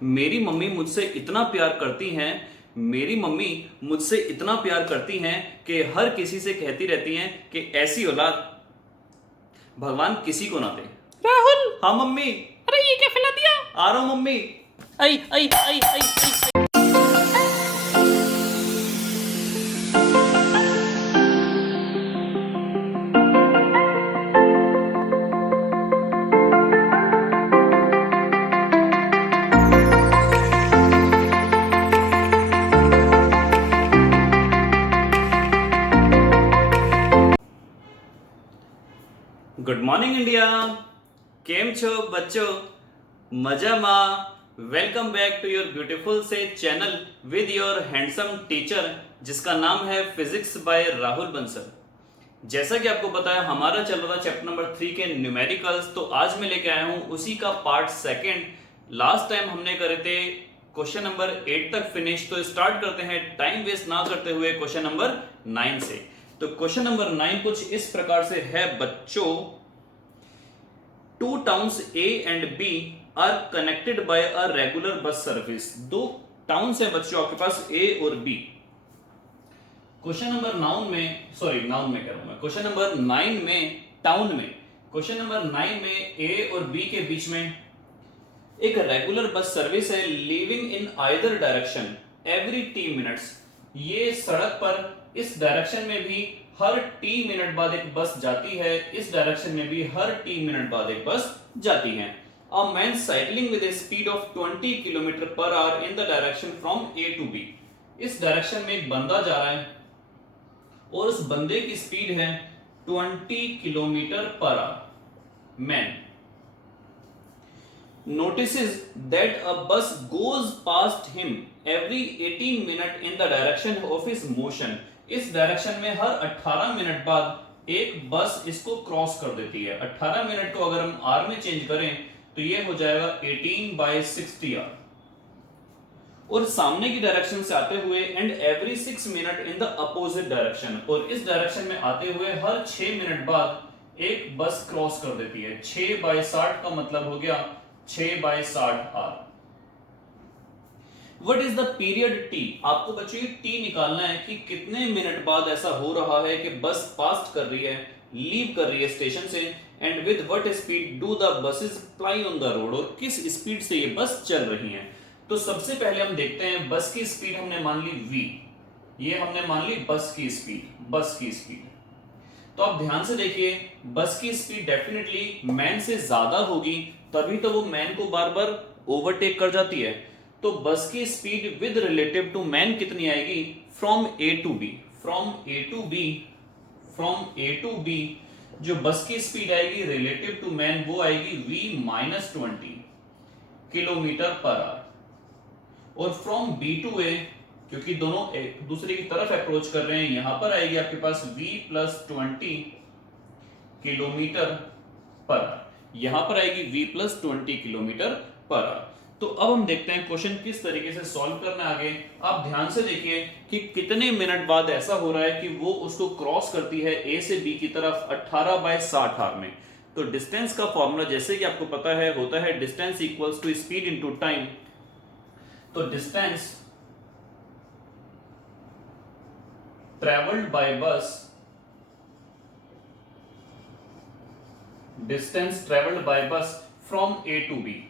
मेरी मम्मी मुझसे इतना प्यार करती हैं, मेरी मम्मी मुझसे इतना प्यार करती हैं कि हर किसी से कहती रहती हैं कि ऐसी औलाद भगवान किसी को ना दे। राहुल, हाँ मम्मी, अरे ये क्या फैला दिया? आ रहा हूं मम्मी। आई आई आई आई आई। ગુડ મોર્નિંગ इंडिया, કેમ છો बच्चों? मजामा। Welcome back to your beautiful से channel with your handsome teacher जिसका नाम है फिजिक्स बाय राहुल बंसल। जैसा कि आपको पता है हमारा चल रहा था चैप्टर नंबर 3 के न्यूमेरिकल्स, तो आज मैं लेके आया हूं उसी का पार्ट सेकंड। लास्ट टाइम हमने करे थे क्वेश्चन नंबर 8 तक फिनिश, तो स्टार्ट करते हैं टाइम वेस्ट ना करते हुए क्वेश्चन नंबर 9 से। तो क्वेश्चन नंबर 9 कुछ इस प्रकार से है बच्चों। Two towns A and B are connected by a regular bus service. दो टाउन्स है बच्चों आपके पास ए और बी। क्वेश्चन नंबर 9 में, नाउन में कह रहा हूं मैं, क्वेश्चन नंबर 9 में टाउन में, क्वेश्चन नंबर 9 में ए और बी के बीच में एक रेगुलर बस सर्विस है living in either direction every T minutes. ये सड़क पर इस डायरेक्शन में भी हर टी मिनट बाद एक बस जाती है, इस डायरेक्शन में भी हर टी मिनट बाद एक बस जाती है। A man cycling with a speed of 20 kilometre per hour in the direction from A to B. इस डायरेक्शन में एक बंदा जा रहा है और उस बंदे की स्पीड है 20 kilometre per our. Man notices that a bus goes past him every 18 minute in the direction of his motion। इस डायरेक्शन में हर 18 मिनट बाद एक बस इसको क्रॉस कर देती है। 18 मिनट को अगर हम आर में चेंज करें तो ये हो जाएगा 18/60 आर। और सामने की डायरेक्शन से आते हुए and every 6 minute in the opposite direction, और इस डायरेक्शन में आते हुए हर 6 मिनट बाद एक बस क्रॉस कर देती है। 6/60 का मतलब हो गया 6/60 are. What is the period t? आपको बच्चों ये t निकालना है कि कितने मिनट बाद ऐसा हो रहा है कि बस पास कर रही है, लीव कर रही है स्टेशन से, and with what speed do the buses fly on the road, और किस स्पीड से ये बस चल रही है। तो सबसे पहले हम देखते हैं बस की स्पीड हमने मान ली v, ये हमने मान ली बस की स्पीड। तो आप ध्यान से देखिए, बस की स्पीड डेफिनेटली मैन से ज्यादा होगी, तभी तो वो मैन को बार बार ओवरटेक कर जाती है। तो बस की speed with relative to man कितनी आएगी? फ्रॉम ए टू बी जो बस की स्पीड आएगी रिलेटिव टू मैन वो आएगी v-20 किलोमीटर पर आवर। और फ्रॉम बी टू ए, क्योंकि दोनों एक दूसरे की तरफ अप्रोच कर रहे हैं, यहां पर आएगी आपके पास v+20 किलोमीटर पर आवर, यहां पर आएगी v+20 किलोमीटर पर आवर। तो अब हम देखते हैं क्वेश्चन किस तरीके से सॉल्व करना है आगे। आप ध्यान से देखिए कि कितने मिनट बाद ऐसा हो रहा है कि वो उसको क्रॉस करती है ए से बी की तरफ 18/60 आवर में। तो डिस्टेंस का फॉर्मूला जैसे कि आपको पता है होता है distance equals to speed into time. तो distance travelled by bus, distance travelled by bus from A to B,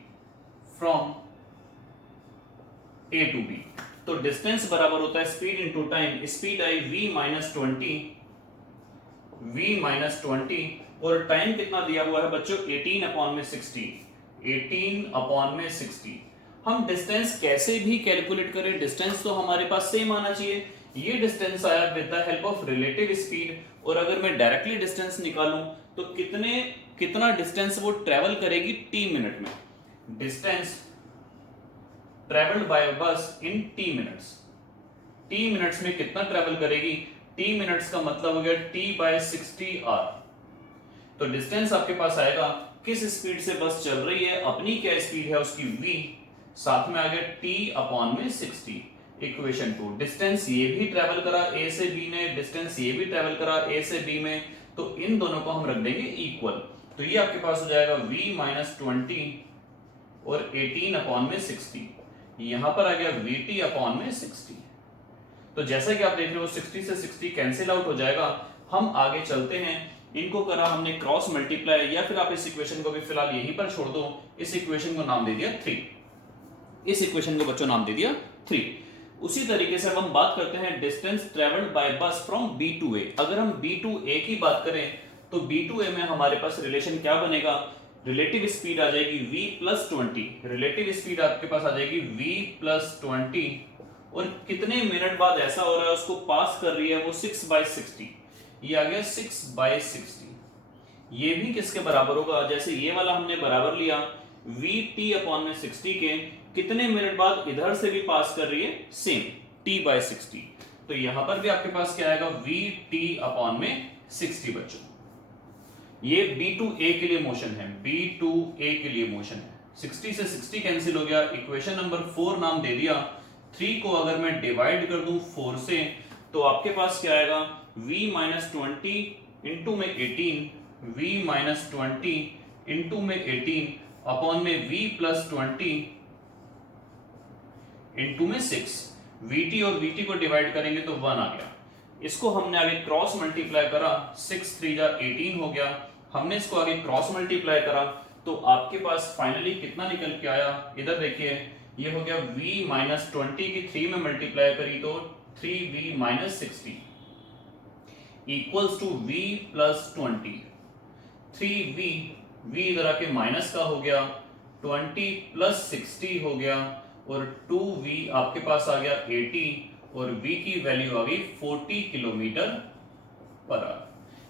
तो डिस्टेंस बराबर होता है स्पीड इनटू टाइम। स्पीड आई v-20 और टाइम कितना दिया हुआ है बच्चों? 18/60। हम डिस्टेंस कैसे भी कैलकुलेट करें, डिस्टेंस तो हमारे पास सेम आना चाहिए। ये डिस्टेंस आया with the help of relative speed, और अगर मैं डायरेक्टली डिस्टेंस निकालूं तो कितना डिस्टेंस वो ट्रेवल करेगी टी मिनट में। डिस्टेंस ट्रेवल्ड बाय बस इन टी मिनट्स में कितना ट्रेवल करेगी? टी मिनट्स का मतलब हो गया t/60 आर। तो डिस्टेंस आपके पास आएगा किस स्पीड से बस चल रही है, अपनी क्या स्पीड है उसकी v, साथ में आ गया t/60। इक्वेशन 2, डिस्टेंस ये भी ट्रेवल करा a से b ने, डिस्टेंस ये भी ट्रेवल करा a से b में, तो इन दोनों को हम रख देंगे इक्वल। तो ये आपके पास हो जाएगा v-20 और 18/60। यहां पर आ गया vt अपॉन में 60। तो जैसा कि आप देख रहे हो 60 से 60 कैंसिल आउट हो जाएगा। हम आगे चलते हैं, इनको करा हमने क्रॉस मल्टीप्लाई, या फिर आप इस इक्वेशन को भी फिलहाल यहीं पर छोड़ दो। इस इक्वेशन को नाम दे दिया 3, इस इक्वेशन को बच्चों नाम दे दिया 3। उसी तरीके से अब हम बात करते हैं distance travelled by bus from B to ए। अगर हम बी टू ए की बात करें तो बी टू ए में हमारे पास रिलेशन क्या बनेगा, रिलेटिव स्पीड आ जाएगी v प्लस 20। रिलेटिव स्पीड आपके पास आ जाएगी v प्लस 20, और कितने मिनट बाद ऐसा हो रहा है उसको पास कर रही है वो 6/60। ये आ गया 6/60। ये भी किसके बराबर होगा, जैसे ये वाला हमने बराबर लिया vt अपॉन में 60 के, कितने मिनट बाद इधर से भी पास कर रही है सेम t/60। तो यहां पर भी आपके पास क्या आएगा vt अपॉन में 60 बच्चों। ये b टू a के लिए मोशन है, b टू a के लिए मोशन है। 60 से 60 कैंसिल हो गया, इक्वेशन नंबर 4 नाम दे दिया। 3 को अगर मैं डिवाइड कर दूं 4 से तो आपके पास क्या आएगा v माइनस 20 इंटू में 18, v माइनस 20 इंटू में 18 अपॉन में v प्लस 20 इंटू में 6। vt और vt को डिवाइड करेंगे तो 1 आ गया। इसको हमने आगे क्रॉस मल्टीप्लाई करा, 6 3 जा 18 हो गया। हमने इसको आगे क्रॉस मल्टीप्लाई करा तो आपके पास फाइनली कितना निकल के आया, इधर देखिए, ये हो गया v माइनस 20 की 3 में मल्टीप्लाई करी तो 3v minus 60 equals to v plus 20। 3v, v इधर आके माइनस का हो गया, 20 प्लस 60 हो गया, और 2v आपके पास आ गया 80, और v की वैल्यू आ गई 40 किलोमीटर पर आवर।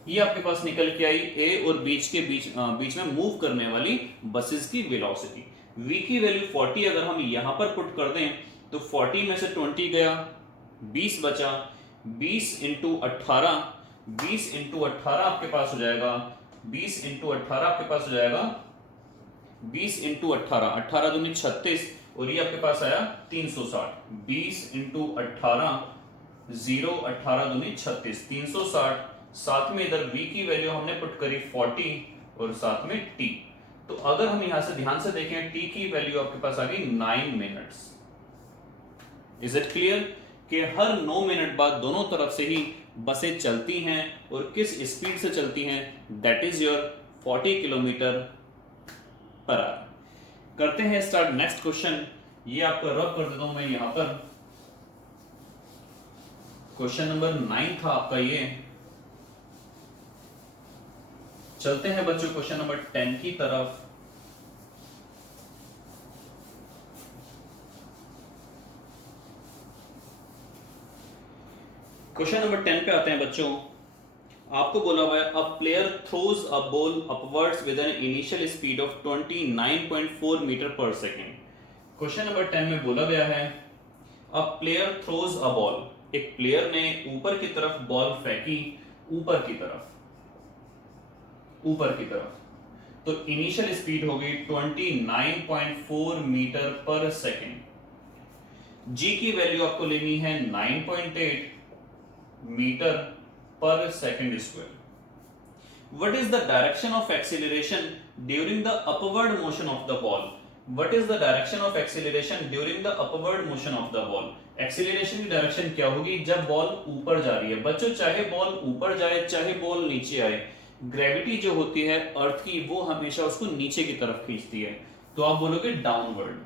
ये आपके पास निकल के आई a और बीच में मूव करने वाली बसेस की वेलोसिटी। v की वैल्यू 40 अगर हम यहां पर पुट कर दें तो 40 में से 20 गया, 20 बचा, 20 इंटू 18, 20 इंटू 18 आपके पास हो जाएगा, 20 इंटू 18 आपके पास हो जाएगा 20 इंटू 18, 18 दूनी 36, और ये आपके पास आया 360। 20 इंटू 18, 0 18 दूनी 36, 360। साथ में इधर v की वैल्यू हमने पुट करी 40 और साथ में t। तो अगर हम यहां से ध्यान से देखें t की वैल्यू आपके पास आ गई 9 मिनट्स। इज इट क्लियर कि हर 9 मिनट बाद दोनों तरफ से ही बसें चलती हैं, और किस स्पीड से चलती हैं, that is your 40 kilometre per our. करते हैं स्टार्ट नेक्स्ट क्वेश्चन। ये आपको रब कर देता हूं मैं यहां पर। क्वेश्चन नंबर 9 था आपका ये। चलते हैं बच्चों क्वेश्चन नंबर 10 की तरफ। क्वेश्चन नंबर 10 पे आते हैं बच्चों। आपको बोला हुआ है a player throws a ball upwards with an initial speed of 29.4 metre per second. Question number 10 में बोला गया है a player throws a ball, एक प्लेयर ने ऊपर की तरफ बॉल फेंकी, ऊपर की तरफ, तो इनिशियल स्पीड हो गई 29.4 मीटर पर सेकेंड। जी की वैल्यू आपको लेनी है 9.8 metre per second square. What is the direction of acceleration during the upward motion of the ball? What is the direction of acceleration during the upward motion of the ball? Acceleration की direction क्या होगी जब ball ऊपर जा रही है। बच्चों चाहे बॉल ऊपर जाए चाहे बॉल नीचे आए, ग्रेविटी जो होती है अर्थ की वो हमेशा उसको नीचे की तरफ खींचती है। तो आप बोलोगे डाउनवर्ड,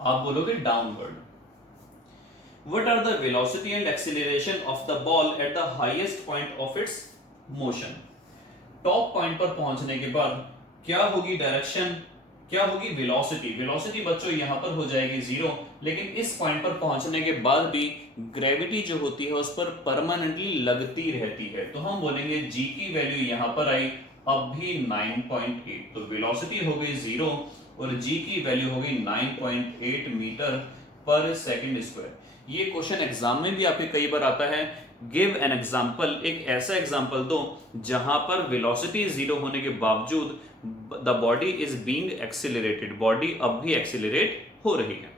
आप बोलोगे downward. What are the velocity and acceleration of the ball at the highest point of its motion? Top point पर पहुंचने के बाद क्या होगी डायरेक्शन, क्या होगी वेलोसिटी। वेलोसिटी बच्चों यहां पर हो जाएगी 0, लेकिन इस पॉइंट पर पहुंचने के बाद भी ग्रेविटी जो होती है उस पर परमानेंटली लगती रहती है। तो हम बोलेंगे g की वैल्यू यहां पर आई अब भी 9.8, तो वेलोसिटी हो गई 0 और g की वैल्यू हो गई 9.8 मीटर पर सेकंड स्क्वायर। ये क्वेश्चन एग्जाम में भी आपके कई बार आता है। गिव एन एग्जांपल, एक ऐसा एग्जांपल दो जहां पर वेलोसिटी 0 होने के बावजूद the body is being accelerated, body अब भी एक्सेलरेट हो रही है।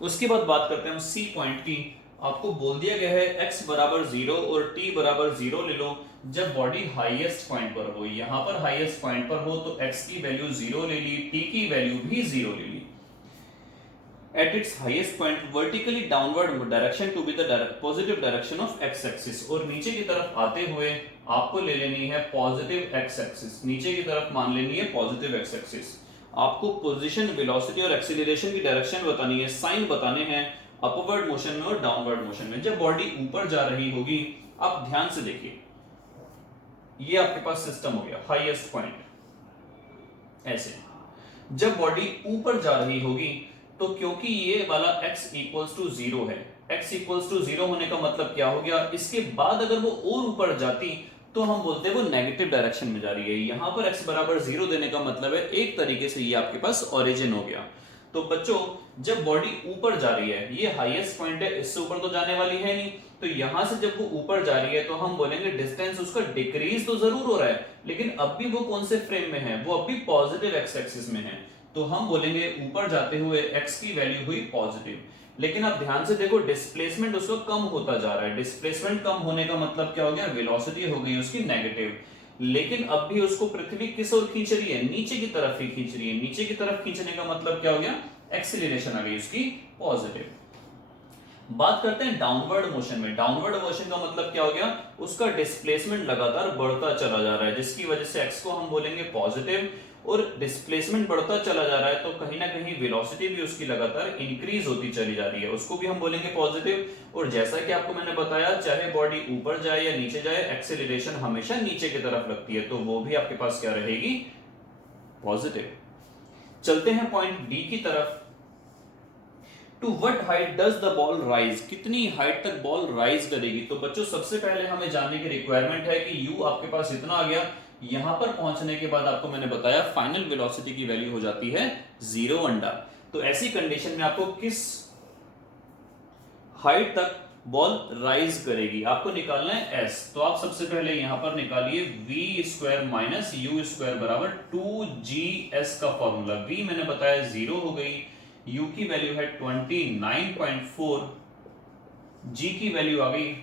उसके बाद बात करते हैं हम सी पॉइंट की। आपको बोल दिया गया है x बराबर 0 और t बराबर 0 ले लो जब बॉडी हाईएस्ट पॉइंट पर हो। यहां पर हाईएस्ट पॉइंट पर हो तो x की वैल्यू 0 ले ली, t की वैल्यू भी 0 ले ली। at its highest point vertically downward direction to be the positive direction of x axis। और नीचे की तरफ आते हुए आपको ले लेनी है पॉजिटिव x axis, नीचे की तरफ मान लेनी है पॉजिटिव x axis। आपको पोजीशन, वेलोसिटी और एक्सीलरेशन की डायरेक्शन बतानी है, साइन बताने हैं अपवर्ड मोशन में और डाउनवर्ड मोशन में। जब बॉडी ऊपर जा रही होगी, आप ध्यान से देखिए, ये आपके पास सिस्टम हो गया हाईएस्ट पॉइंट, ऐसे जब बॉडी ऊपर जा रही होगी तो क्योंकि ये वाला x इक्वल्स टू 0 है, x इक्वल्स टू 0 होने का मतलब क्या हो गया, इसके बाद अगर वो और ऊपर जाती तो हम बोलते हैं वो नेगेटिव डायरेक्शन में जा रही है। यहां पर x बराबर 0 देने का मतलब है एक तरीके से ये आपके पास ओरिजिन हो गया। तो बच्चों जब बॉडी ऊपर जा रही है, ये हाईएस्ट पॉइंट है, इससे ऊपर तो जाने वाली है नहीं, तो यहां से जब वो ऊपर जा रही है तो हम बोलेंगे डिस्टेंस उसका डिक्रीज तो जरूर हो रहा है, लेकिन अब भी वो कौन से फ्रेम में है, वो अब भी पॉजिटिव एक्स एक्सिस में है। तो हम बोलेंगे ऊपर जाते हुए x की वैल्यू हुई पॉजिटिव। लेकिन आप ध्यान से देखो डिस्प्लेसमेंट उसका कम होता जा रहा है। डिस्प्लेसमेंट कम होने का मतलब क्या हो गया, वेलोसिटी हो गई उसकी नेगेटिव। लेकिन अब भी उसको पृथ्वी किस ओर खींच रही है, नीचे की तरफ ही खींच रही है। नीचे की तरफ खींचने का मतलब क्या हो गया, एक्सीलरेशन आ गई उसकी पॉजिटिव। बात करते हैं डाउनवर्ड मोशन में। डाउनवर्ड मोशन का मतलब क्या हो गया, उसका डिस्प्लेसमेंट लगातार बढ़ता चला जा रहा है, जिसकी वजह से x को हम बोलेंगे पॉजिटिव, और डिस्प्लेसमेंट बढ़ता चला जा रहा है तो कहीं ना कहीं वेलोसिटी भी उसकी लगातार इंक्रीज होती चली जा रही है, उसको भी हम बोलेंगे पॉजिटिव। और जैसा कि आपको मैंने बताया, चाहे बॉडी ऊपर जाए या नीचे जाए, एक्सेलरेशन हमेशा नीचे की तरफ लगती है, तो वो भी आपके पास क्या रहेगी, पॉजिटिव। चलते हैं पॉइंट डी की तरफ। To what height does the ball rise, कितनी हाइट तक बॉल राइज करेगी। तो बच्चों सबसे पहले हमें जानने की रिक्वायरमेंट है कि u आपके पास इतना आ गया, यहां पर पहुंचने के बाद आपको मैंने बताया फाइनल वेलोसिटी की वैल्यू हो जाती है 0 अंडर। तो ऐसी कंडीशन में आपको किस हाइट तक बॉल राइज करेगी आपको निकालना है s। तो आप सबसे पहले यहां पर निकालिए v square minus u square बराबर 2gs का फॉर्मूला। v मैंने बताया 0 हो गई, u की वैल्यू है 29.4, g की वैल्यू आ गई।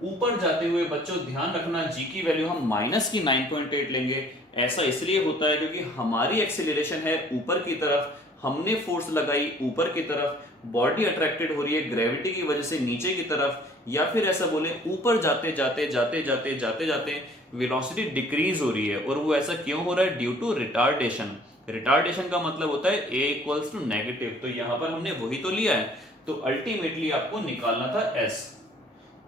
ऊपर जाते हुए बच्चों ध्यान रखना, g की वैल्यू हम माइनस की 9.8 लेंगे। ऐसा इसलिए होता है क्योंकि हमारी एक्सीलरेशन है ऊपर की तरफ, हमने फोर्स लगाई ऊपर की तरफ, बॉडी अट्रैक्टेड हो रही है ग्रेविटी की वजह से नीचे की तरफ, या फिर ऐसा बोले ऊपर जाते जाते जाते जाते जाते जाते वेलोसिटी डिक्रीज हो रही है। और वो ऐसा क्यों हो रहा है, ड्यू टू रिटार्डेशन। रिटार्डेशन का मतलब होता है a इक्वल्स टू नेगेटिव, तो यहां पर हमने वही तो लिया है। तो अल्टीमेटली आपको निकालना था s,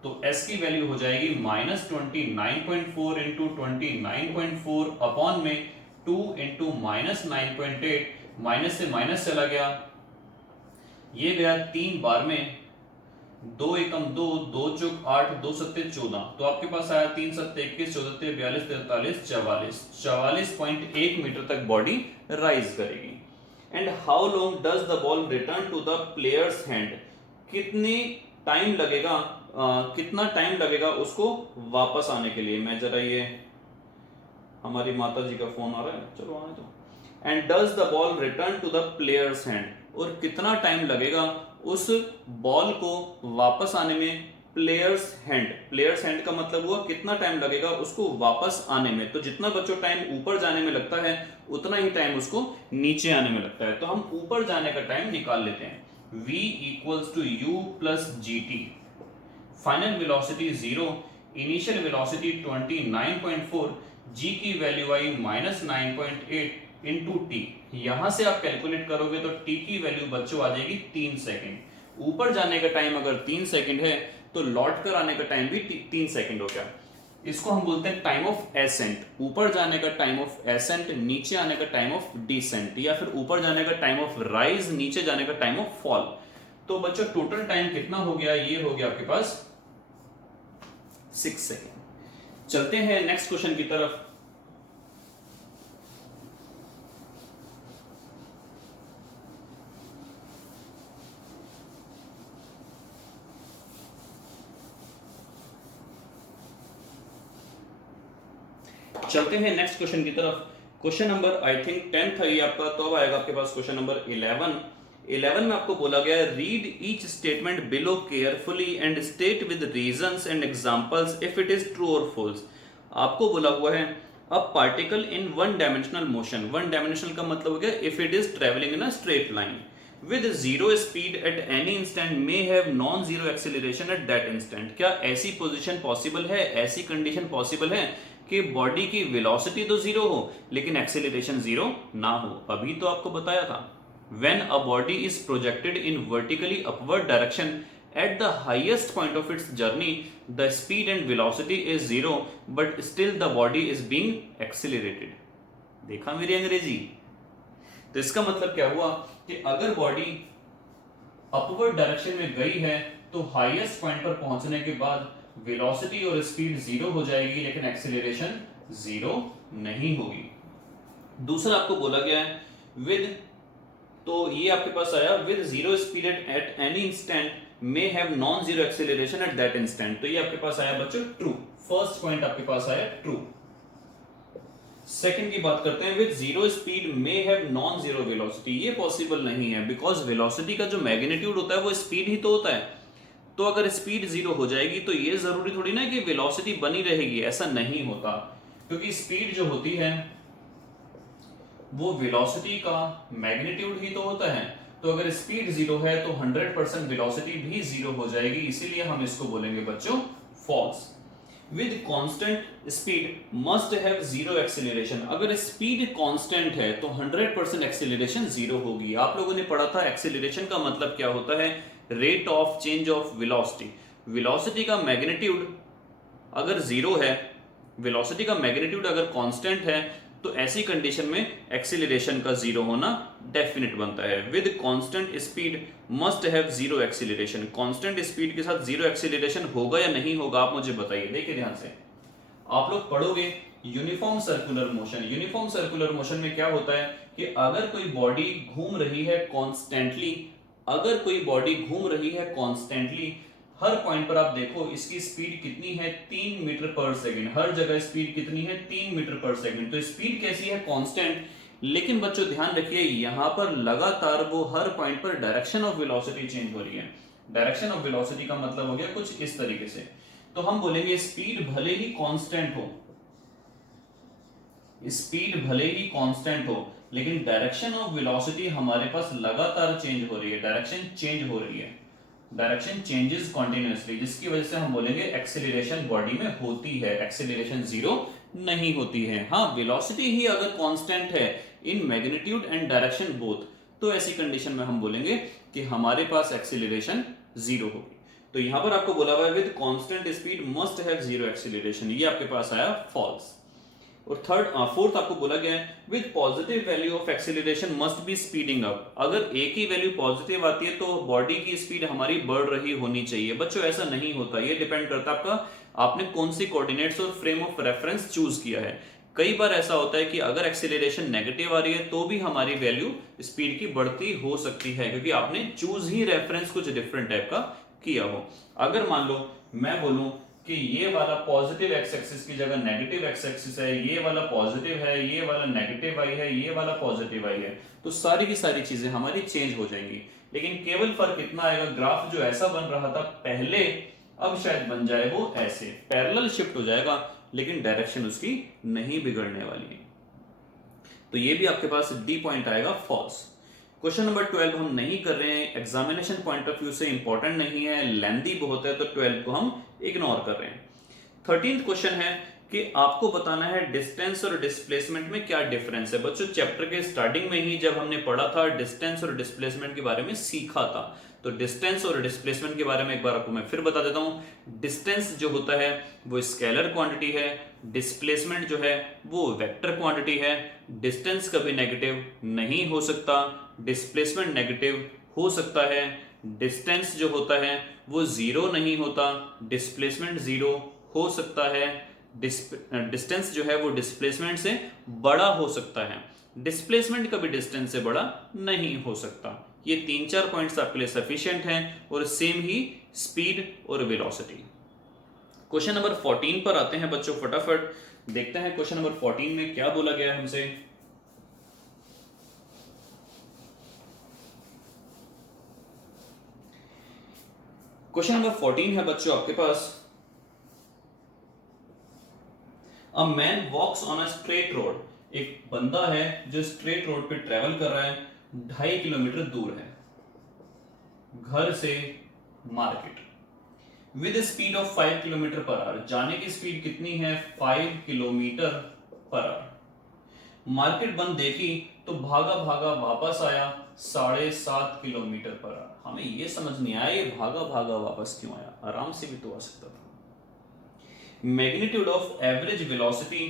तो s की वैल्यू हो जाएगी -29.4 इंटू 29.4 अपॉन में 2 इंटू -9.8, माइनस से माइनस चला गया, ये गया 3 बार में, 2 एकम 2, 2 चौक 8, 2 सत्ते 14, तो आपके पास आया 3 सत्ते 21, 14 42, 43, 44, 44.1 मीटर तक बॉडी राइज करेगी। And how long does the ball return to the player's hand, कितनी टाइम लगेगा, कितना टाइम लगेगा उसको वापस आने के लिए। मैं जरा, ये हमारी माता जी का फोन आ रहा है, चलो आने दो। And does the ball return to the player's hand, और कितना टाइम लगेगा उस बॉल को वापस आने में प्लेयर्स हैंड। प्लेयर्स हैंड का मतलब हुआ कितना टाइम लगेगा उसको वापस आने में। तो जितना बच्चों टाइम ऊपर जाने में लगता है उतना ही टाइम उसको नीचे आने में लगता है। तो हम ऊपर जाने का टाइम निकाल लेते हैं, v equals to u plus gt, final velocity 0, initial velocity 29.4, g की वैल्यू आई -9.8 इंटू टी। यहां से आप कैलकुलेट करोगे तो t की वैल्यू बच्चों आ जाएगी 3 सेकंड। ऊपर जाने का टाइम अगर 3 सेकंड है तो लौट कर आने का टाइम भी 3 सेकंड हो गया। इसको हम बोलते हैं टाइम ऑफ एसेंट। ऊपर जाने का टाइम ऑफ एसेंट, नीचे आने का टाइम ऑफ डिसेंट, या फिर ऊपर जाने का टाइम ऑफ राइज, नीचे जाने का टाइम ऑफ फॉल। तो बच्चों टोटल टाइम कितना हो गया, ये हो गया आपके पास 6 सेकेंड। चलते हैं नेक्स्ट क्वेश्चन की तरफ। चलते हैं नेक्स्ट क्वेश्चन की तरफ। क्वेश्चन नंबर आई थिंक 10 था ये आपका, तो अब आएगा आपके पास क्वेश्चन नंबर 11 में आपको बोला गया है read each statement below carefully and state with reasons and examples if it is true और फॉल्स। आपको बोला हुआ है a particle in one dimensional motion. One dimensional का मतलब हो गया if it is travelling in a straight line. With zero speed at any instant may have non zero acceleration at that instant. क्या ऐसी पोजीशन पॉसिबल है, ऐसी condition possible है कि बॉडी की वेलोसिटी तो जीरो हो लेकिन एक्सेलरेशन जीरो ना हो? अभी तो आपको बताया था, when a body is projected in vertically upward direction at the highest point of its journey, the speed and velocity is zero, but still the body is being accelerated. देखा मेरी अंग्रेजी? तो इसका मतलब क्या हुआ कि अगर बॉडी अपवर्ड डायरेक्शन में गई है तो हाईएस्ट पॉइंट पर पहुंचने के बाद वेलोसिटी और स्पीड जीरो हो जाएगी लेकिन एक्सेलरेशन जीरो नहीं होगी। दूसरा आपको बोला गया है विद, तो ये आपके पास आया with zero speed at any instant may have non-zero acceleration at that instant। तो ये आपके पास आया बच्चों ट्रू, फर्स्ट पॉइंट आपके पास आया ट्रू। सेकंड की बात करते हैं, with zero speed may have non-zero velocity। ये पॉसिबल नहीं है बिकॉज वेलोसिटी का जो मैग्नीट्यूड होता है वो स्पीड ही तो होता है। तो अगर स्पीड जीरो हो जाएगी तो ये जरूरी थोड़ी ना कि वेलोसिटी बनी रहेगी, ऐसा नहीं होता, क्योंकि स्पीड जो होती है वो वेलोसिटी का मैग्नीट्यूड ही तो होता है। तो अगर स्पीड जीरो है तो 100% वेलोसिटी भी जीरो हो जाएगी, इसीलिए हम इसको बोलेंगे बच्चों falls. With constant speed must have zero acceleration. अगर स्पीड कांस्टेंट है तो 100% एक्सेलरेशन जीरो होगी। आप लोगों ने पढ़ा था एक्सेलरेशन का मतलब क्या होता है, rate of change of velocity. Velocity का मैग्नीट्यूड अगर जीरो है, वेलोसिटी का मैग्नीट्यूड अगर कांस्टेंट है तो ऐसी कंडीशन में एक्सीलरेशन का जीरो होना डेफिनेट बनता है। With constant speed must have zero acceleration. Constant speed के साथ जीरो एक्सीलरेशन होगा या नहीं होगा, आप मुझे बताइए। देखिए ध्यान से, आप लोग पढ़ोगे uniform circular motion. Uniform circular motion में क्या होता है कि अगर कोई बॉडी घूम रही है कॉन्स्टेंटली, अगर कोई बॉडी घूम रही है कॉन्स्टेंटली, हर पॉइंट पर आप देखो इसकी स्पीड कितनी है, 3 मीटर पर सेकंड। हर जगह स्पीड कितनी है, 3 मीटर पर सेकंड। तो स्पीड कैसी है, कांस्टेंट। लेकिन बच्चों ध्यान रखिए, यहां पर लगातार वो हर पॉइंट पर डायरेक्शन ऑफ वेलोसिटी चेंज हो रही है। डायरेक्शन ऑफ वेलोसिटी का मतलब हो गया कुछ इस तरीके से। तो हम बोलेंगे स्पीड भले ही कांस्टेंट हो, स्पीड भले ही कांस्टेंट हो, लेकिन डायरेक्शन ऑफ वेलोसिटी हमारे पास लगातार चेंज हो रही है, डायरेक्शन चेंज हो रही है, डायरेक्शन चेंजेस कॉन्टिन्यूअसली, जिसकी वजह से हम बोलेंगे एक्सेलरेशन बॉडी में होती है, एक्सेलरेशन जीरो नहीं होती है। हाँ, वेलोसिटी ही अगर कांस्टेंट है in magnitude and direction both, तो ऐसी कंडीशन में हम बोलेंगे कि हमारे पास एक्सेलरेशन जीरो होगी। तो यहां पर आपको बोला हुआ है with constant speed must have zero acceleration, ये आपके पास आया फॉल्स। और फोर्थ आपको बोला गया है with positive value of acceleration must be speeding up. अगर एक ही वैल्यू पॉजिटिव आती है तो बॉडी की स्पीड हमारी बढ़ रही होनी चाहिए। बच्चों ऐसा नहीं होता, ये डिपेंड करता है आपका आपने कौन सी कोऑर्डिनेट्स और फ्रेम ऑफ रेफरेंस चूज किया है। कई बार ऐसा होता है कि अगर एक्सेलरेशन नेगेटिव आ रही है तो भी हमारी वैल्यू स्पीड की बढ़ती हो सकती है, क्योंकि आपने चूज ही रेफरेंस कुछ डिफरेंट टाइप का किया हो। अगर मान लो मैं बोलूं कि ये वाला पॉजिटिव एक्स एक्सिस की जगह नेगेटिव एक्स एक्सिस है, ये वाला पॉजिटिव है, ये वाला नेगेटिव आई है, ये वाला पॉजिटिव आई है, तो सारी की सारी चीजें हमारी चेंज हो जाएंगी। लेकिन केवल फर्क इतना आएगा, ग्राफ जो ऐसा बन रहा था पहले अब शायद बन जाए वो ऐसे, पैरेलल शिफ्ट हो जाएगा, लेकिन डायरेक्शन उसकी नहीं बिगड़ने वाली है। तो ये भी आपके पास डी पॉइंट आएगा फॉल्स। क्वेश्चन नंबर 12 हम नहीं कर रहे हैं, एग्जामिनेशन पॉइंट ऑफ व्यू से इंपॉर्टेंट नहीं है, लेंथी बहुत है, तो 12 को हम इग्नोर कर रहे हैं। 13th क्वेश्चन है कि आपको बताना है डिस्टेंस और डिस्प्लेसमेंट में क्या डिफरेंस है। बच्चों चैप्टर के स्टार्टिंग में ही जब हमने पढ़ा था डिस्टेंस और डिस्प्लेसमेंट के बारे में सीखा था, तो डिस्टेंस और डिस्प्लेसमेंट के बारे में एक बार आपको मैं फिर बता देता हूं। डिस्टेंस जो होता है वो स्केलर क्वांटिटी है, डिस्प्लेसमेंट जो है वो वेक्टर क्वांटिटी है। डिस्टेंस कभी नेगेटिव नहीं हो सकता, डिस्प्लेसमेंट नेगेटिव हो सकता है। डिस्टेंस जो होता है वो जीरो नहीं होता, डिस्प्लेसमेंट जीरो हो सकता है। डिस्टेंस जो है वो डिस्प्लेसमेंट से बड़ा हो सकता है, डिस्प्लेसमेंट कभी डिस्टेंस से बड़ा नहीं हो सकता। ये 3-4 पॉइंट्स आपके लिए सफिशिएंट हैं, और सेम ही स्पीड और वेलोसिटी। क्वेश्चन नंबर 14 पर आते हैं बच्चों, फटाफट देखते हैं क्वेश्चन नंबर 14 में क्या बोला गया है हमसे। क्वेश्चन नंबर 14 है बच्चों आपके पास, a man walks on a straight road. एक बंदा है जो स्ट्रेट रोड पे ट्रेवल कर रहा है, 2.5 किलोमीटर दूर है। घर से market with speed of 5 kilometre per our. जाने की स्पीड कितनी है? 5 किलोमीटर पर आवर। मार्केट बंद देखी तो भागा भागा वापस आया 7.5 किलोमीटर पर आवर। हमें ये समझ नहीं आया ये भागा भागा वापस क्यों आया, आराम से भी तो आ सकता था। Magnitude of average velocity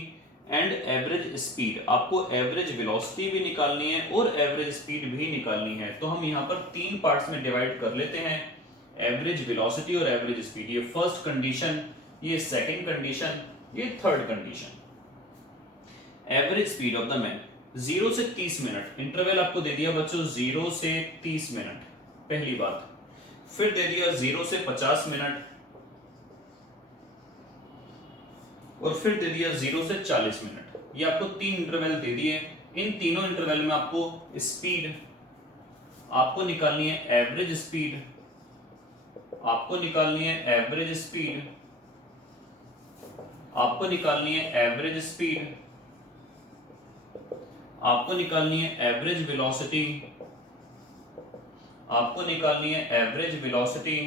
and average speed, आपको एवरेज वेलोसिटी भी निकालनी है और एवरेज स्पीड भी निकालनी है। तो हम यहाँ पर 3 पार्ट्स में डिवाइड कर लेते हैं, एवरेज वेलोसिटी और एवरेज स्पीड। ये फर्स्ट कंडीशन, ये सेकंड कंडीशन, ये third condition. Average speed of the man 0 से 30 मिनट, इंटरवल आपको दे दिया बच्चों 0 से 30 मिनट, पहली बात। फिर दे दिया 0 से 50 मिनट और फिर दे दिया 0 से 40 मिनट। ये आपको 3 इंटरवल दे दिए। इन तीनों इंटरवल में आपको स्पीड आपको निकालनी है, एवरेज स्पीड आपको निकालनी है, एवरेज स्पीड आपको निकालनी है, एवरेज स्पीड आपको निकालनी है, एवरेज वेलोसिटी आपको निकालनी है, एवरेज वेलोसिटी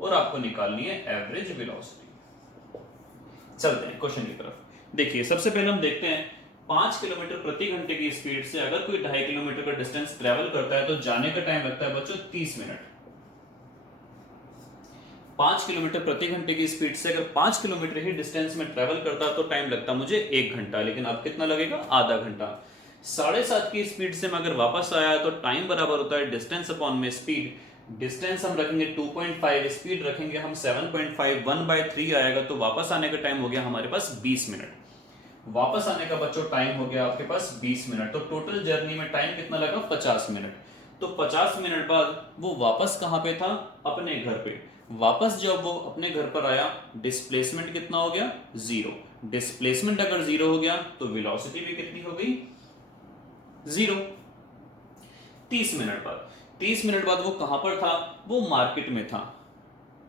और आपको निकालनी है एवरेज वेलोसिटी। चलते हैं क्वेश्चन की तरफ। देखिए सबसे पहले हम देखते हैं 5 किलोमीटर प्रति घंटे की स्पीड से अगर कोई 2.5 किलोमीटर का डिस्टेंस ट्रेवल करता है तो जाने का टाइम लगता है बच्चों 30 मिनट। 5 किलोमीटर प्रति घंटे की स्पीड से अगर 5 किलोमीटर ही डिस्टेंस में ट्रेवल करता है तो टाइम लगता मुझे 1 घंटा, लेकिन अब कितना लगेगा? आधा घंटा। 7.5 की स्पीड से मैं अगर वापस आया तो टाइम बराबर होता है डिस्टेंस अपॉन में स्पीड। डिस्टेंस हम रखेंगे 2.5, स्पीड रखेंगे हम 7.5, 1/3 आएगा तो वापस आने का टाइम हो गया हमारे पास 20 मिनट। वापस आने का बच्चों टाइम हो गया आपके पास 20 मिनट। तो टोटल जर्नी में टाइम कितना लगा? 50 मिनट। तो 50 मिनट बाद वो वापस कहां पे था? अपने घर पे। वापस जब वो अपने घर पर आया, डिस्प्लेसमेंट कितना हो गया? 0। डिस्प्लेसमेंट अगर 0 हो गया तो वेलोसिटी भी कितनी हो गई? 0। 30 मिनट बाद, 30 मिनट बाद वो कहां पर था? वो मार्केट में था।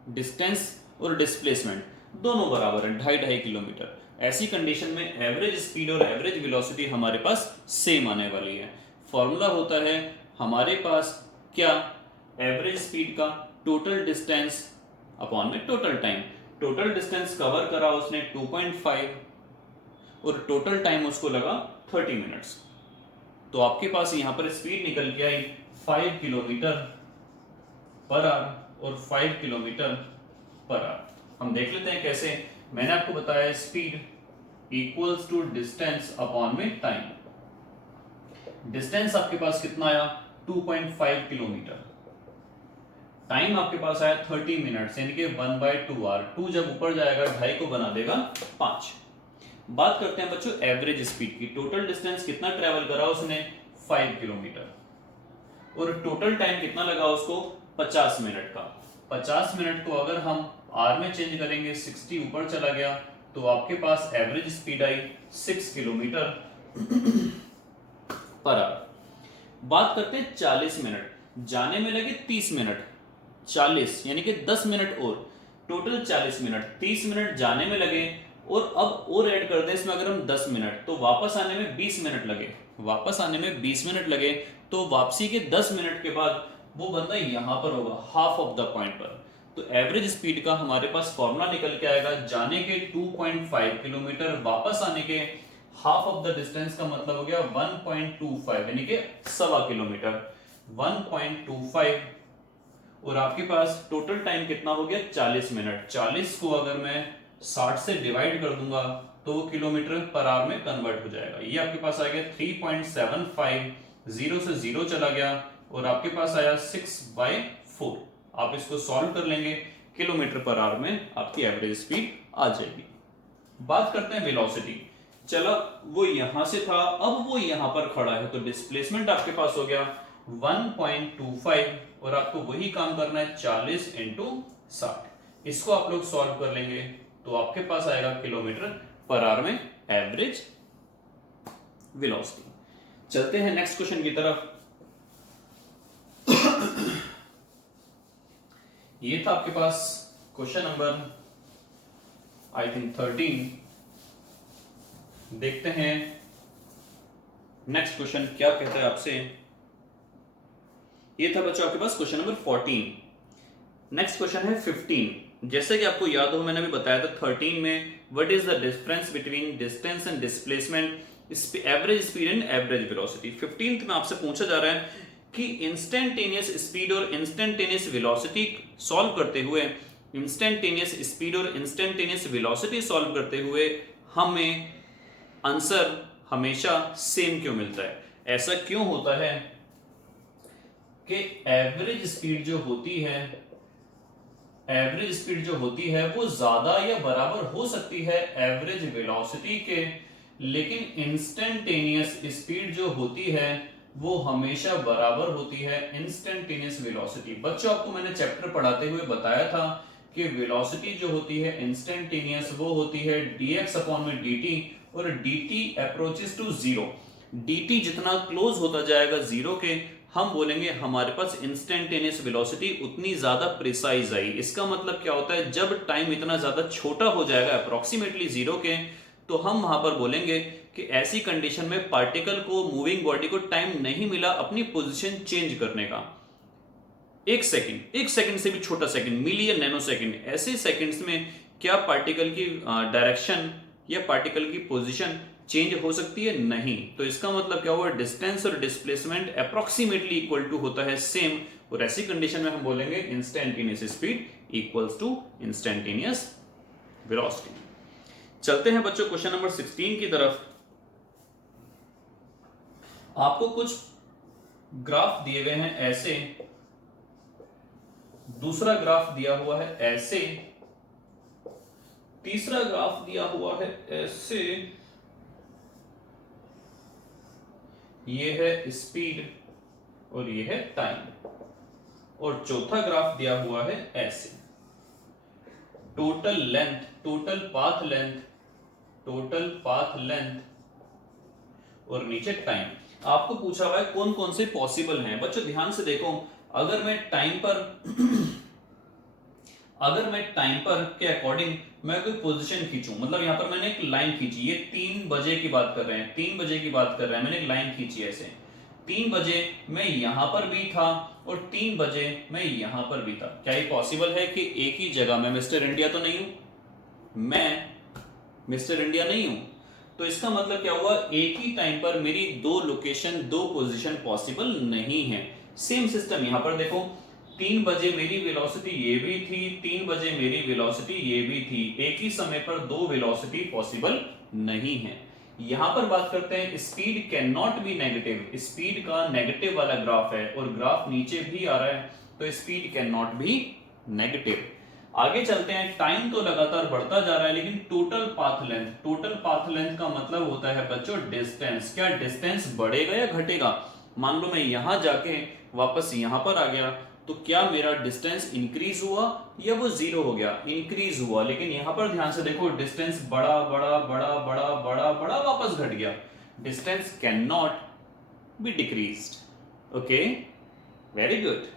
डिस्टेंस और डिस्प्लेसमेंट दोनों बराबर है, 2.5 किलोमीटर। ऐसी कंडीशन में एवरेज स्पीड और एवरेज वेलोसिटी हमारे पास सेम आने वाली है। फॉर्मूला होता है हमारे पास क्या? एवरेज स्पीड का टोटल डिस्टेंस अपॉन में total time. Total distance cover करा उसने 2.5 और टोटल टाइम उसको लगा 30 मिनट्स। तो आपके पास यहां पर स्पीड निकल के आई 5 किलोमीटर पर आवर और 5 किलोमीटर पर आवर। हम देख लेते हैं कैसे। मैंने आपको बताया speed equals to distance upon में टाइम। डिस्टेंस आपके पास कितना आया? 2.5 किलोमीटर। टाइम आपके पास आया 30 मिनट्स, यानी कि 1/2 आवर। 2 जब ऊपर जाएगा 2.5 को बना देगा 5। बात करते हैं बच्चों एवरेज स्पीड की। टोटल डिस्टेंस कितना ट्रेवल करा उसने? 5 किलोमीटर और टोटल टाइम कितना लगा उसको? 50 मिनट का। 50 मिनट को अगर हम आर में चेंज करेंगे, 60 ऊपर चला गया तो आपके पास average speed I 6 kilometre per our. बात करते हैं 40 मिनट, जाने में लगे 30 मिनट, 40 यानी कि 10 मिनट और, टोटल 40 मिनट। 30 मिनट जाने में लगे और अब और ऐड कर दें इसमें अगर हम 10 मिनट, तो वापस आने में 20 मिनट लगे। वापस आने में 20 मिनट लगे तो वापसी के 10 मिनट के बाद वो बंदा यहां पर होगा, हाफ ऑफ द पॉइंट पर। तो एवरेज स्पीड का हमारे पास फॉर्मूला निकल के आएगा, जाने के 2.5 किलोमीटर, वापस आने के हाफ ऑफ द डिस्टेंस का मतलब हो गया 1.25 यानी कि 1.25 किलोमीटर। 1.25 और आपके पास टोटल टाइम कितना हो गया? 40 मिनट। 40 को अगर मैं 60 से डिवाइड कर दूंगा तो वो किलोमीटर पर आवर में कन्वर्ट हो जाएगा। ये आपके पास आ गया 3.75, 0 से 0 चला गया और आपके पास आया 6/4। आप इसको सॉल्व कर लेंगे, किलोमीटर पर आवर में आपकी एवरेज स्पीड आ जाएगी। बात करते हैं वेलोसिटी। चलो वो यहां से था, अब वो यहां पर खड़ा है तो डिस्प्लेसमेंट आपके पास हो गया 1.25 और आपको वही काम करना है 40 × 60। इसको आप लोग सॉल्व कर लेंगे तो आपके पास आएगा किलोमीटर पर आवर में एवरेज वेलोसिटी। चलते हैं नेक्स्ट क्वेश्चन की तरफ। ये था आपके पास क्वेश्चन नंबर आई थिंक 13। देखते हैं नेक्स्ट क्वेश्चन क्या कहता है आपसे। ये था बच्चों आपके पास क्वेश्चन नंबर 14। नेक्स्ट क्वेश्चन है 15। जैसे कि आपको याद हो मैंने अभी बताया था 13 में what is the difference between distance and displacement, average speed and average velocity. 15th में आपसे पूछा जा रहा है कि इंस्टेंटेनियस स्पीड और इंस्टेंटेनियस वेलोसिटी सॉल्व करते हुए, इंस्टेंटेनियस स्पीड और इंस्टेंटेनियस वेलोसिटी सॉल्व करते हुए हमें आंसर हमेशा सेम क्यों मिलता है। ऐसा क्यों होता है कि एवरेज स्पीड जो होती है, एवरेज स्पीड जो होती है वो ज्यादा या बराबर हो सकती है एवरेज वेलोसिटी के, लेकिन इंस्टेंटेनियस स्पीड जो होती है वो हमेशा बराबर होती है इंस्टेंटेनियस वेलोसिटी। बच्चों आपको मैंने चैप्टर पढ़ाते हुए बताया था कि वेलोसिटी जो होती है इंस्टेंटेनियस वो होती है dx अपॉन में dt, और dt approaches to zero. dt जितना क्लोज होता जाएगा जीरो के, हम बोलेंगे हमारे पास इंस्टेंटेनियस वेलोसिटी उतनी ज्यादा प्रिसाइज आई। इसका मतलब क्या होता है, जब टाइम इतना ज्यादा छोटा हो जाएगा अप्रोक्सीमेटली जीरो के, तो हम वहां पर बोलेंगे कि ऐसी कंडीशन में पार्टिकल को, मूविंग बॉडी को टाइम नहीं मिला अपनी पोजीशन चेंज करने का। एक सेकंड से भी छोटा सेकंड, मिली या नैनो सेकंड, ऐसे सेकंड्स में क्या पार्टिकल की डायरेक्शन या पार्टिकल की पोजीशन चेंज हो सकती है? नहीं। तो इसका मतलब क्या हुआ, डिस्टेंस और डिस्प्लेसमेंट अप्रोक्सीमेटली इक्वल टू होता है सेम, और ऐसी कंडीशन में हम बोलेंगे instantaneous speed equals to instantaneous velocity. चलते हैं बच्चों क्वेश्चन नंबर 16 की तरफ। आपको कुछ ग्राफ दिए गए हैं ऐसे, दूसरा ग्राफ दिया हुआ है ऐसे, तीसरा ग्राफ दिया हुआ है ऐसे, ये है स्पीड और ये है टाइम, और चौथा ग्राफ दिया हुआ है ऐसे। Total length, total path length, total path length, और नीचे टाइम। आपको पूछा हुआ है कौन कौन से पॉसिबल हैं। बच्चों ध्यान से देखो, अगर मैं टाइम पर अगर मैं टाइम पर के अकॉर्डिंग मैं कोई पोजीशन खींचूं, मतलब यहां पर मैंने एक लाइन खींची, ये 3 बजे की बात कर रहे हैं, 3 बजे की बात कर रहे हैं, मैंने एक लाइन खींची ऐसे, 3 बजे मैं यहां पर भी था और 3 बजे मैं यहां पर भी था। क्या ये पॉसिबल है कि एक ही जगह, मैं मिस्टर इंडिया तो नहीं हूं, मैं मिस्टर इंडिया नहीं हूं, तो इसका मतलब क्या हुआ, एक ही टाइम पर मेरी दो लोकेशन, दो पोजीशन पॉसिबल नहीं है। सेम सिस्टम यहां पर देखो, 3 बजे मेरी वेलोसिटी ये भी थी, 3 बजे मेरी वेलोसिटी ये भी थी, एक ही समय पर दो वेलोसिटी पॉसिबल नहीं है। यहां पर बात करते हैं speed can not be negative, speed का नेगेटिव वाला ग्राफ है और ग्राफ नीचे भी आ रहा है, तो speed can not be negative. आगे चलते हैं, टाइम तो लगातार बढ़ता जा रहा है, लेकिन total path length, total path length का मतलब होता है बच्चों डिस्टेंस। क्या डिस्टेंस बढ़ेगा या घटेगा? मान लो मैं यहां जाके वापस यहां पर आ गया, तो क्या मेरा डिस्टेंस इंक्रीज हुआ या वो जीरो हो गया? इंक्रीज हुआ, लेकिन यहां पर ध्यान से देखो डिस्टेंस बड़ा बड़ा बड़ा बड़ा बड़ा बड़ा वापस घट गया। Distance can not be decreased. Okay, very good.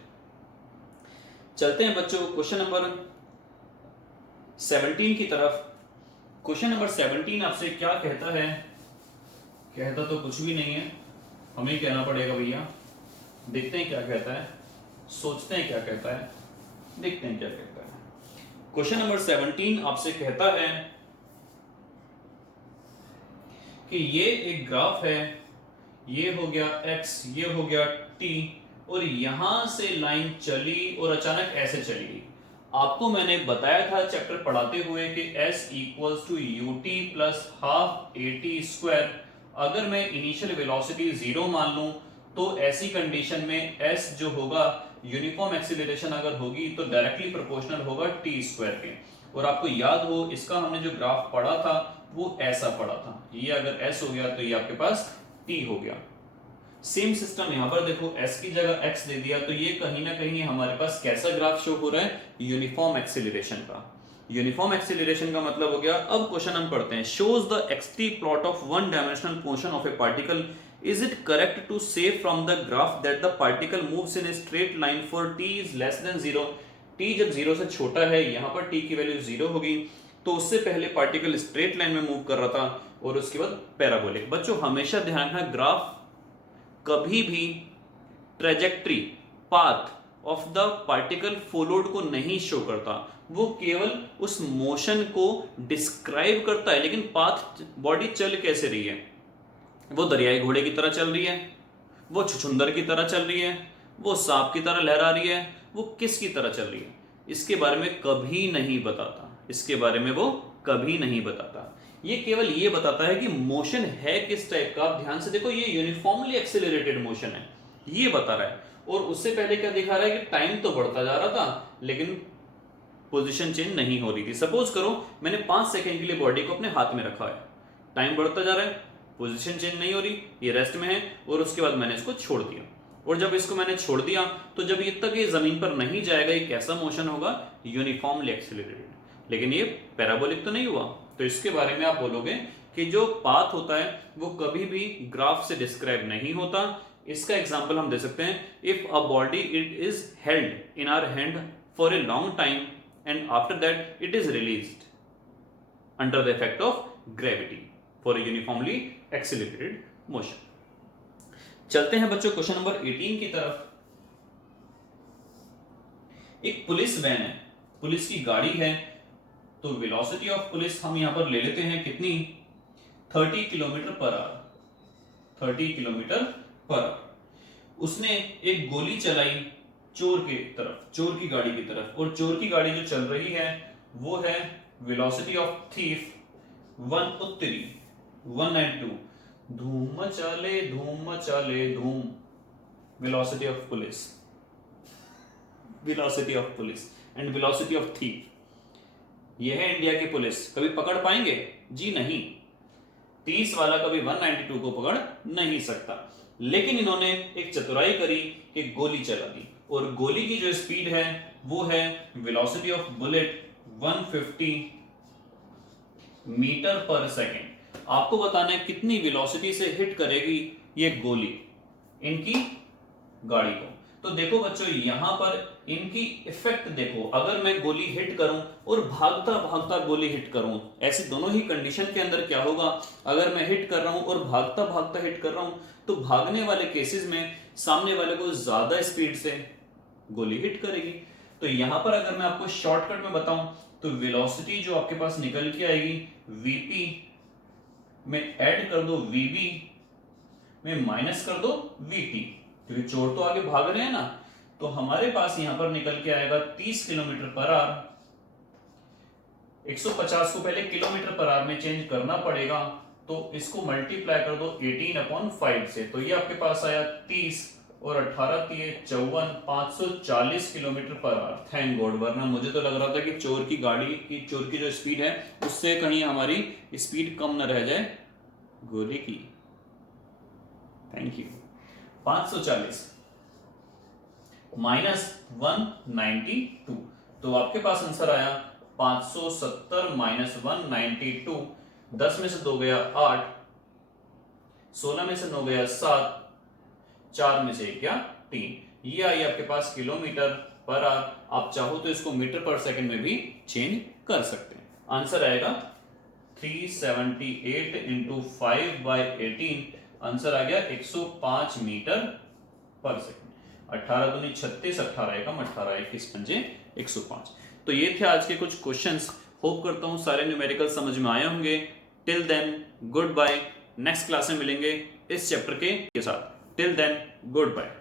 चलते हैं बच्चों क्वेश्चन नंबर 17 की तरफ। क्वेश्चन नंबर 17 आपसे क्या कहता है? कहता तो कुछ भी नहीं है, हमें कहना पड़ेगा भैया। देखते हैं क्या कहता है, सोचते हैं क्या कहता है, देखते हैं क्या कहता है। क्वेश्चन नंबर 17 आपसे कहता है कि ये एक ग्राफ है, ये हो गया x, ये हो गया t, और यहां से लाइन चली और अचानक ऐसे चली गई। आपको मैंने बताया था चैप्टर पढ़ाते हुए कि s equals to ut plus half at square. अगर मैं इनिशियल वेलोसिटी 0 मान लूं, तो ऐसी कंडीशन में s जो होगा, यूनिफॉर्म एक्सीलरेशन अगर होगी तो डायरेक्टली प्रोपोर्शनल होगा t स्क्वायर के। और आपको याद हो इसका हमने जो ग्राफ पढ़ा था वो ऐसा पढ़ा था, ये अगर s हो गया तो ये आपके पास t हो गया। सेम सिस्टम यहां पर देखो, s की जगह x दे दिया, तो ये कहीं ना कहीं हमारे पास कैसा ग्राफ शो हो रहा है? यूनिफॉर्म एक्सीलरेशन का। यूनिफॉर्म एक्सीलरेशन का मतलब हो गया, अब क्वेश्चन हम पढ़ते हैं, shows the xt plot of one dimensional motion of A particle, is it correct to say from the graph that the particle moves in a straight line for t is less than 0? t जब 0 से छोटा है, यहां पर t की value 0 होगी, तो उससे पहले पार्टिकल स्ट्रेट लाइन में मूव कर रहा था और उसके बाद पैराबोलिक। बच्चों हमेशा ध्यान रखना, ग्राफ कभी भी trajectory path of the particle followed को नहीं शो करता, वो केवल उस मोशन को डिस्क्राइब करता है, लेकिन पाथ बॉडी चल कैसे रही है, वो दरियाई घोड़े की तरह चल रही है, वो छुछुंदर की तरह चल रही है, वो सांप की तरह लहरा रही है, वो किसकी तरह चल रही है, इसके बारे में कभी नहीं बताता, इसके बारे में वो कभी नहीं बताता। ये केवल ये बताता है कि मोशन है किस टाइप का। आप ध्यान से देखो, ये यूनिफॉर्मली एक्सेलरेटेड मोशन है, ये बता रहा है। और उससे पहले क्या दिखा रहा है कि टाइम तो बढ़ता जा रहा था लेकिन पोजीशन चेंज नहीं हो रही थी। सपोज करो मैंने 5 सेकंड के लिए बॉडी को अपने हाथ में रखा है, टाइम बढ़ता जा रहा है, पोजीशन चेंज नहीं हो रही, ये रेस्ट में है, और उसके बाद मैंने इसको छोड़ दिया। और जब इसको मैंने छोड़ दिया तो जब ये तक ये जमीन पर नहीं जाएगा, ये कैसा मोशन होगा, यूनिफॉर्मली एक्सेलरेटेड। लेकिन ये पैराबोलिक तो नहीं हुआ। तो इसके बारे में आप बोलोगे कि जो पाथ होता है वो कभी भी ग्राफ से डिस्क्राइब नहीं होता। इसका एग्जांपल हम दे सकते हैं, if a body it is held in our hand for a long time and after that it is released under the effect of gravity for a uniformly accelerated motion. चलते हैं बच्चों क्वेश्चन नंबर 18 की तरफ। एक police van है, police की गाड़ी है, तो वेलोसिटी ऑफ पुलिस हम यहां पर ले लेते हैं कितनी, 30 kilometre per our, 30 kilometre per our. उसने एक गोली चलाई चोर के तरफ, चोर की गाड़ी की तरफ, और चोर की गाड़ी जो चल रही है वो है वेलोसिटी ऑफ थीफ 1 उत्तरी 192, धूम मचाले धूम, velocity of police, velocity of police and velocity of thief. यह है इंडिया की पुलिस, कभी पकड़ पाएंगे जी नहीं, 30 वाला कभी 192 को पकड़ नहीं सकता। लेकिन इन्होंने एक चतुराई करी कि गोली चला दी, और गोली की जो स्पीड है वो है velocity of bullet 150 metre per second. आपको बताना है कितनी वेलोसिटी से हिट करेगी ये गोली इनकी गाड़ी को। तो देखो बच्चों, यहां पर इनकी इफेक्ट देखो, अगर मैं गोली हिट करूं और भागता भागता गोली हिट करूं, ऐसी दोनों ही कंडीशन के अंदर क्या होगा, अगर मैं हिट कर रहा हूं और भागता भागता हिट कर रहा हूं, तो भागने वाले केसेस में सामने वाले को ज्यादा स्पीड से गोली हिट करेगी। तो यहां पर अगर मैं आपको शॉर्टकट में बताऊं तो वेलोसिटी जो आपके पास निकल के आएगी, वीपी में ऐड कर दो वीबी में माइनस कर दो वीटी, क्योंकि चोर तो आगे भाग रहे हैं ना। तो हमारे पास यहां पर निकल के आएगा 30 किलोमीटर पर आवर। 150 को पहले किलोमीटर पर आवर में चेंज करना पड़ेगा, तो इसको मल्टीप्लाई कर दो 18/5 से, तो ये आपके पास आया 30 और 18 3 54, 540 kilometre per our. Thank God, वरना मुझे तो लग रहा था कि चोर की गाड़ी की, चोर की जो स्पीड है उससे कहीं हमारी स्पीड कम न रह जाए गोली की। Thank you. 540 माइनस 192, तो आपके पास आंसर आया 570 माइनस 192। 10 में से 2 गया 8, 16 में से 9 गया 7, 4 में से 1 गया 3। ये आई आपके पास किलोमीटर पर आवर। आप चाहो तो इसको मीटर पर सेकंड में भी चेंज कर सकते हैं। आंसर आएगा 378 इंटू 5/18, आंसर आ गया 105 मीटर पर सेकंड। 18 दूनी 36, 18 एकम 18, 21 पंजे 105। तो ये थे आज के कुछ क्वेश्चंस। होप करता हूं सारे न्यूमेरिकल समझ में आए होंगे। Till then good bye, next class में मिलेंगे इस चैप्टर के साथ। Till then good bye.